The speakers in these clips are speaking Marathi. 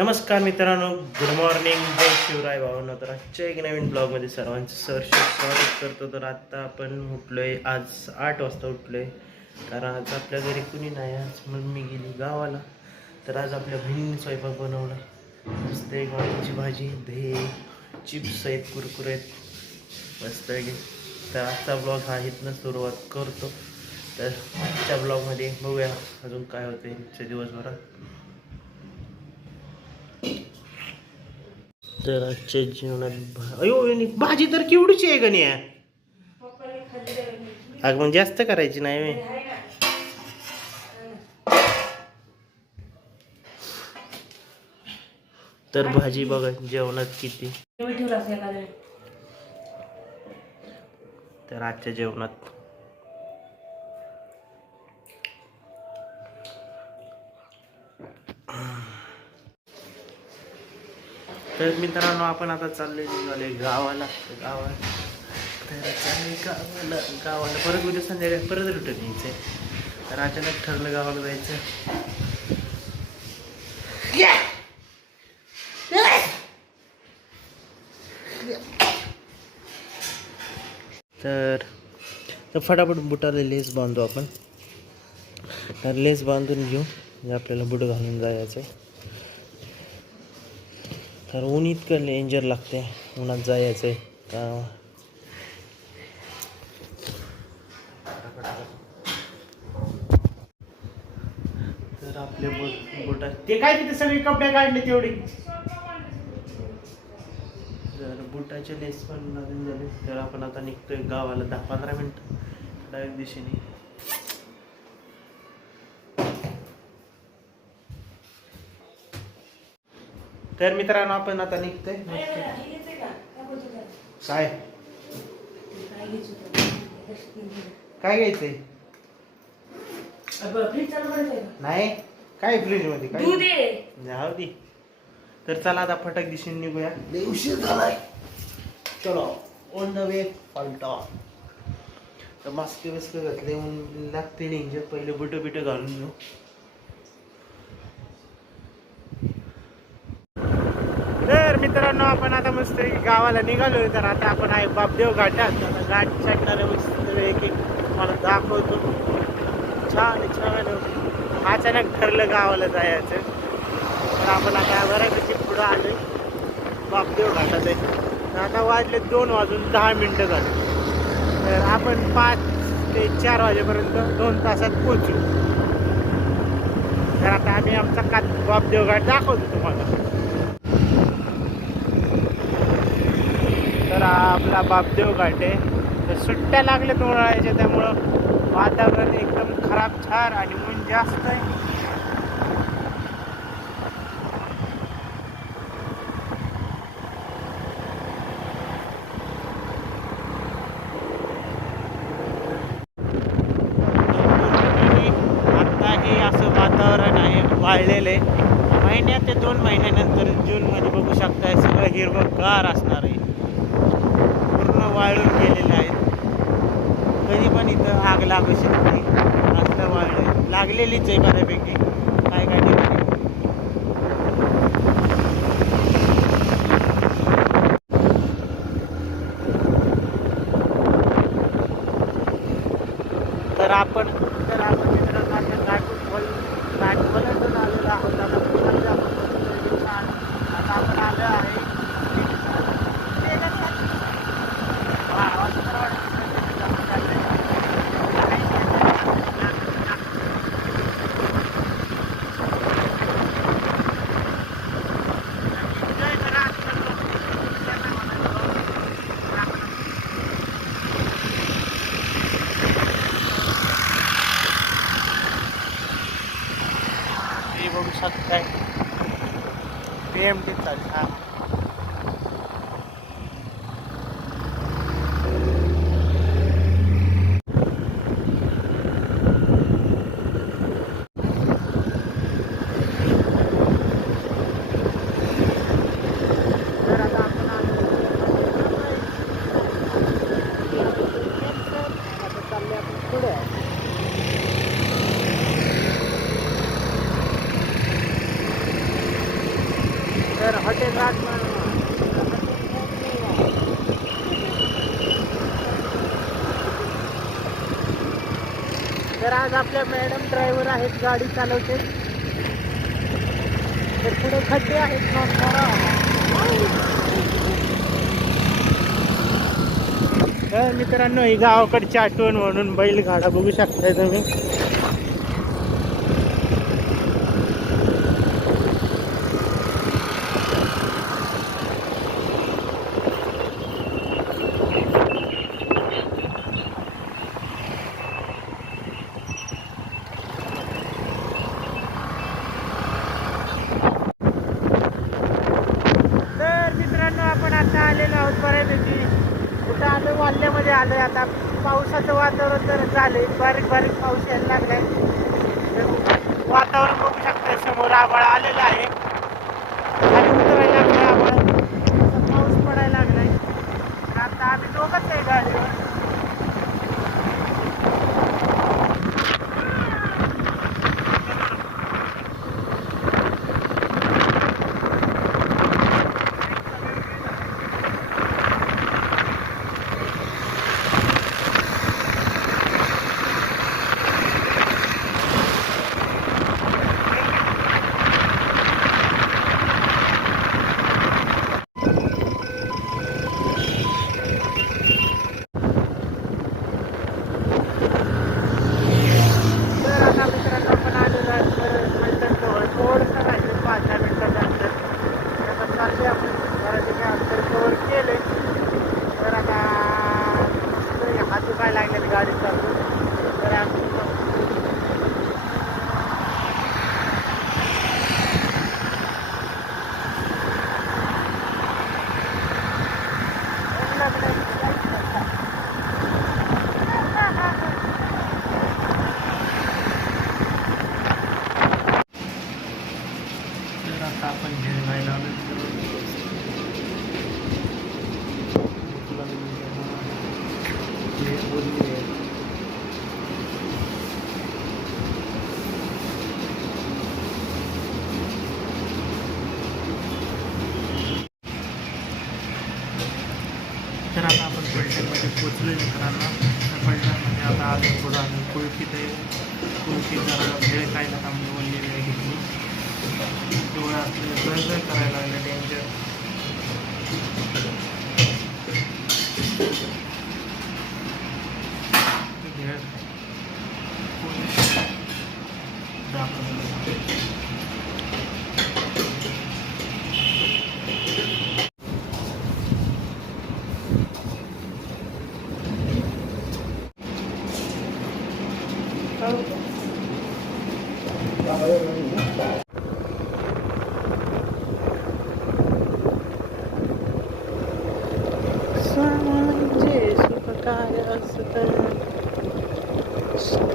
नमस्कार मित्रांनो गुड मॉर्निंग जय शिवराय भावांनो. तर आजच्या एक नवीन ब्लॉगमध्ये सर्वांचं सहर्ष स्वागत करतो. तर आत्ता आपण उठलोय. आज आठ वाजता उठलोय. कारण आज आपल्या घरी कुणी नाही. आज मम्मी गेली गावाला. तर आज आपल्या बहिणीने स्वयंपाक बनवला. मस्त एक वांग्याची भाजी दही चिप्स आहेत कुरकुरे आहेत. मस्त आहे तर आजचा ब्लॉग हा इथनं सुरुवात करतो. तर आजच्या ब्लॉगमध्ये बघूया अजून काय होते दिवसभरात. तर आजच्या जेवणात भा- अयो भाजी तर केवढीची आहे गणी अग मग जास्त करायची नाही मी तर भाजी बघा जेवणात किती? तर आजच्या जेवणात तर मित्रांनो आपण आता चालले निघाले गावाला. तर गावाला गावाला. परत उद्या संध्याकाळी परत रिटर्न यायचंय. तर अचानक ठरलं गावाला जायचं. तर तर फटाफट बुटाला लेस बांधू आपण. तर लेस बांधून घेऊ. म्हणजे आपल्याला बुट घालून जायचं आहे तर ऊन इतकं डेंजर लागते. उन्हात जायचं आहे का तर आपले बोट बोटा ते काय तिथे सगळे कपडे काढले तेवढे? तर बुटाचे लेस पण लागून झाले. तर आपण आता निघतोय गावाला दहा पंधरा मिनिट. डायरेक्ट दिशेने. तर मित्रांनो आपण आता निघतोय. काय काय? घ्यायचंय? नाही काय फ्रीजमध्ये? काय? जाऊ दे. तर चला आता फटक दिशेने निघूया. उशीर झालाय. चलो ऑन द वे पलटा. तर मास्क बिस्क घातले लागते डेंजर पहिले बुट बिट घालून घेऊ तर मित्रांनो आपण आता मस्त गावाला निघालो तर आता आपण आहे बापदेव घाटात घाट चढणारे मस्त एक एक तुम्हाला दाखवतो. छान छान अचानक ठरलं गावाला जायचं. तर आपण आता बऱ्यापैकी पुढं आलोय. बापदेव घाटात आहे. आता वाजले दोन वाजून दहा मिनटं झाले. तर आपण पाच ते चार वाजेपर्यंत दोन तासात पोचू तर आता आम्ही आमचा का बापदेव घाट दाखवतो तुम्हाला. तर आपला बापदेव घाट तर सुट्ट्या लागल्यात उन्हाळ्याच्या त्यामुळं वातावरण एकदम खराब छान आणि ऊन जास्त आहे आता हे असं वातावरण आहे वाळलेलं आहे महिन्यात ते दोन महिन्यानंतर जूनमध्ये बघू शकताय सगळं हिरवंगार असणार आहे पूर्ण वाळून गेलेलं आहे कधी पण इथं आग लागू शकते असं वाळलं लागलेलीच आहे बऱ्यापैकी काय काय ठिकाणी तर आपण तर आपण मित्रांनो आता गाठून खोल गाठवलंच आलेलो आहोत आता पुन्हा आपण बघतोय छान. आता आपण आलो आहे वा, असं तर वाटतं आपण चाललंय. Enjoy करा आजकाल हे बघू शकताय पी एम टी चालेल हा तर आता आपण आलो. आता चालले आपण पुढे तर आज आपल्या मॅडम ड्रायव्हर आहेत गाडी चालवते. तर पुढे खड्डे आहेत तर मित्रांनो ही गावाकडची आठवण म्हणून बैलगाडा बघू शकताय तुम्ही तर मित्रांनो आपण आलेलो आहोत बऱ्यापैकी. कुठं आलो वाल्ल्यामध्ये आहे आता पावसाचं वातावरण तर झालंय. बारीक बारीक पाऊस यायला लागलाय. आहे वातावरण बघू शकता समोर आभाळ आलेलं आहे. आणि उतरायला लागलं आभाळ. पाऊस पडायला लागलाय. आहे आता आम्ही दोघंच आहे गाडीवर.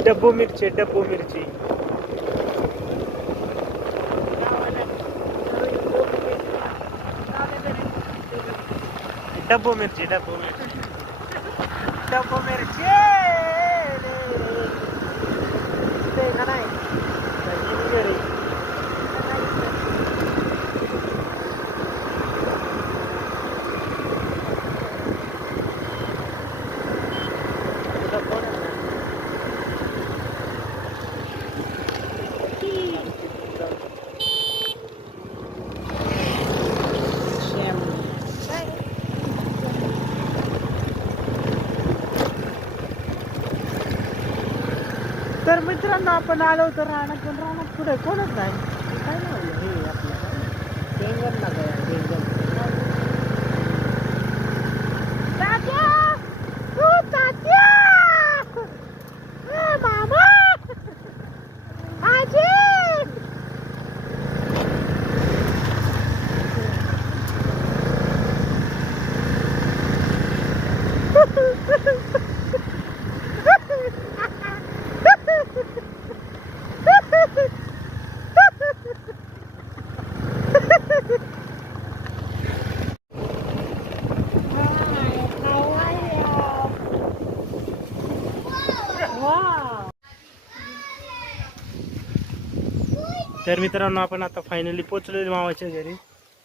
डब्बू मिरची डब्बू मिरची डब्बू मिरची डब्बू मिरची डब्बू मिरची ते का नाही घरी. तुझा फोन आहे ना? श्याम. तर मित्रांनो आपण आलो होतो राहणार पण राहणार पुढे कोणच नाही. काय नाही हे आपलं. बेंगल लागाय बेंगल तात्या तू तात्या ए, मामा आजी तर मित्रांनो आपण आता फायनली पोचलो मावाच्या घरी.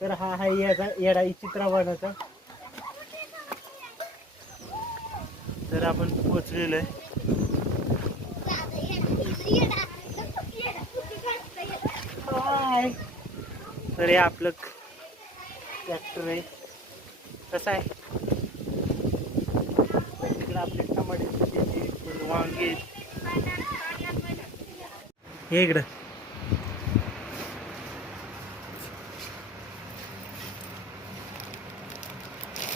तर हा आहे येडा येडा चित्राबाणाचा तर आपण पोचलेलो आहे. तर हे आपलं ट्रॅक्टर आहे. कसं आहे? इकडे आपले टमाटे वांगे. हे इकडं.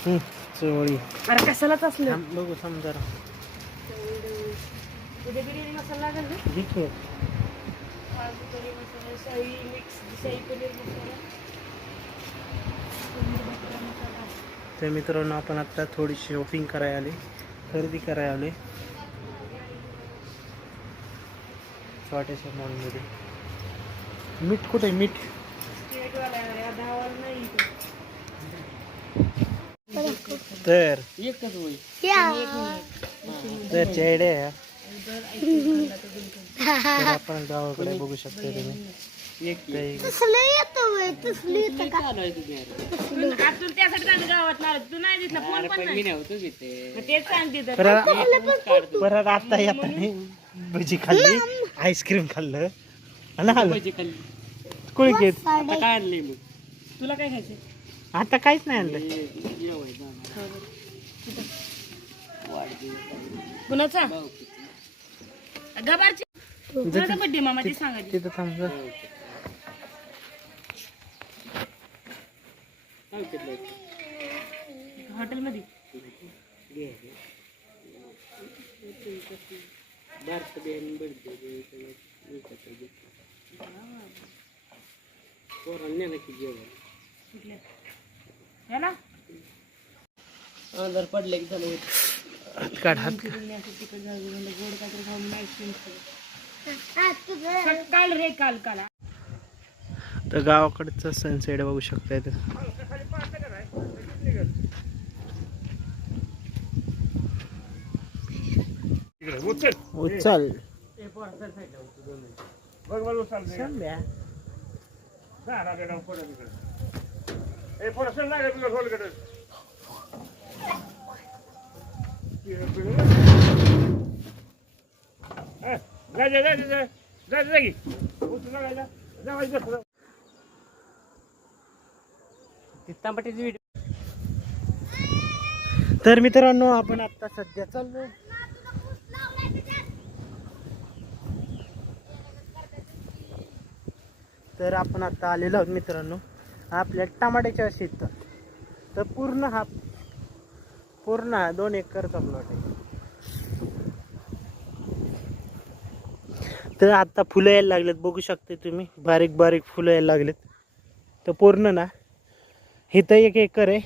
चवळी अरे कशालाच असलं बघू समजा उद्या बिर्याणी मसाला लागेल ना? देखील काजू करी मसाला शाही मिक्स शाही पनीर मसाला. पनीर बटर मसाला तर मित्रांनो आपण आता थोडी शॉपिंग करायला आले खरेदी करायला आले छोट्याशा मॉलमध्ये मीठ कुठे आहे? मीठ स्टेटवाला आहे, या दहावाला नाही इथे. तर एकच होईल. तर चेडे आपण गावाकडे बघू शकता तुम्ही. मग तर. परत परत आता येताना भजी खाल्ली आईस्क्रीम खाल्लं. आणि आलं. कोणी घेत? तुला काय खायचं आता काहीच नाही आणलं. कुणाचा? गबारची. कुणाचा बड्डे मामा ते सांगायचे? तिथं थांब जा. हॉटेलमध्ये. कुठल्या? याला? हात काढ हात काढ. तिकडे जाऊ दे म्हणलं, गोड काहीतरी खाऊन आईस्क्रीम खाऊ. काल रे काल काल तर गावाकडचं सनसेट बघू शकता इथं उचल संध्या. तर मित्रांनो आपण आता सध्या चाललो तर आपण आता आलेलो आहोत मित्रांनो आपल्या टमाट्याच्या शेत. तर पूर्ण हा पूर्ण हा दोन एकरचा प्लॉट आहे तर आता फुलं यायला लागलेत बघू शकते तुम्ही. बारीक बारीक फुलं यायला लागलेत. तर पूर्ण ना इथं एक एकर आहे.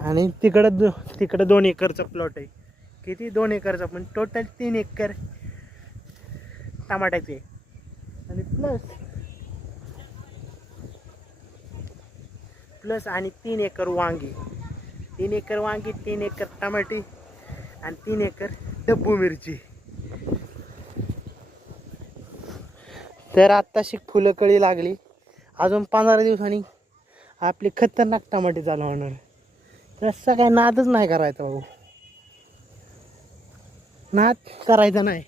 आणि तिकडं दो तिकडं दोन एकरचा प्लॉट आहे. किती? दोन एकरचा पण टोटल तीन एकर टमाट्याचे. आणि प्लस प्लस आणि तीन एकर वांगी. तीन एकर वांगी तीन एकर टमाटे आणि तीन एकर डब्बू मिरची. तर आत्ताशी फुलं कळी लागली. अजून पंधरा दिवसांनी आपली खतरनाक टमाटे चालू होणार. तर काय नादच नाही करायचा भाऊ. नाद करायचा नाही.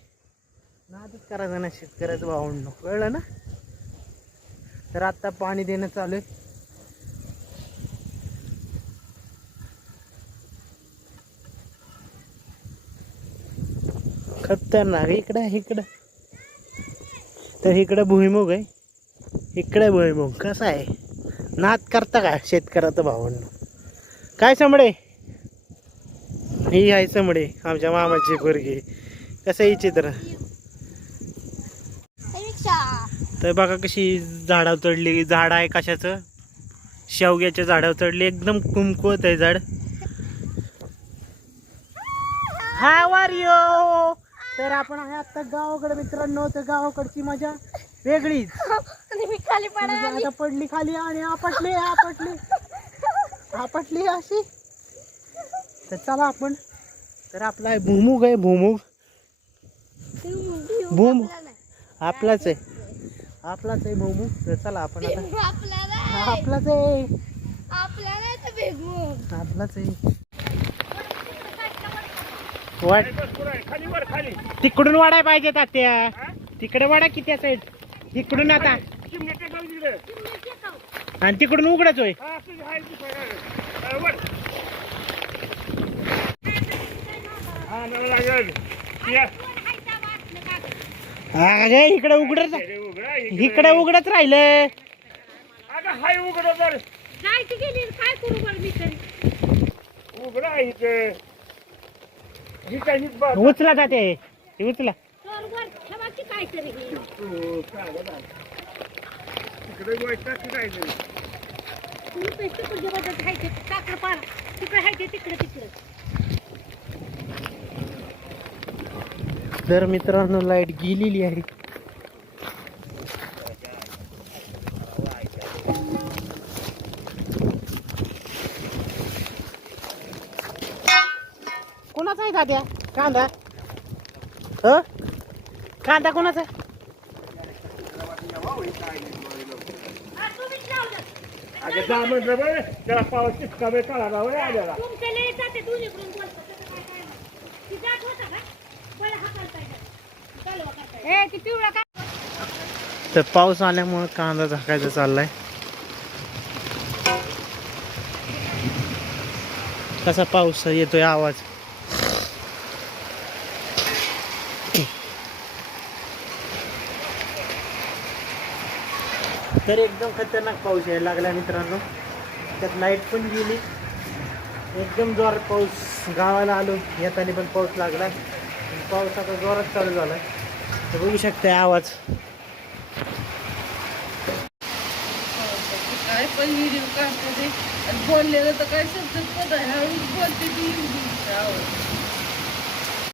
नादच करायचा नाही शेतकऱ्याचं भाऊ कळलं ना? तर आत्ता पाणी देणं चालू आहे. उतरणार. इकडं इकडं. तर इकडं भुईमुग आहे. इकडे भुईमुग. कसा आहे? नाद करता का शेतकऱ्याचं भावंड? काय समडे ही आहे समडे आमच्या मामाची पोरगी. कसं आहे चित्र? तर बघा कशी झाडावर चढली. झाड आहे कशाचं? शेवग्याच्या झाडावर चढली. एकदम कुमकुवत आहे झाड. हाय वार यो तर आपण आहे आता गावाकडे मित्रांनो तर गावाकडची मजा वेगळीच. मी खाली आता पडली खाली आणि आपटली आपटली. आपटली अशी. तर चला आपण. तर आपला आहे भुमुग आहे भुमुग. भूम आपलाच आहे. आपलाच आहे भुमुग. तर चला आपण आता आपलाच आहे. आपलाच आहे. वाट तिकडून वाढाय पाहिजे तात्या तिकडे वाडा किती साईड तिकडून आता. आणि तिकडून उघडच होय. अगे इकडे उघडच इकडे उघडच राहिलं ती गेली काय करू बरं मी तरी? उचला जाते ते उचला हे. तिकडे तिकडे. तर मित्रांनो लाइट गेलेली आहे. कोणाचा आहे दाद्या कांदा ह कांदा कोणाचा आहे? हा, तुम्हीच लावलं. तुमच्या लय जाते दोन्हीकडून बोलतं. त्याचं काय काय नाही. ती जात होता का? बरं, हाकालता येतं. चालवा करता येतं. ए, ती पिवळा काय तर पाऊस आल्यामुळे कांदा झाकायचा चाललाय कसा पाऊस येतोय आवाज तर एकदम खतरनाक पाऊस यायला लागला मित्रांनो. त्यात लाइट पण गेली. एकदम जोरात पाऊस गावाला आलो. येताना पण पाऊस लागला. आणि पाऊस आता जोरात चालू झाला. तर बघू शकते आवाज. काय पण व्हिडिओ काढते बोललेलं तर काय शब्द पद आहे बोलते ती. आवाज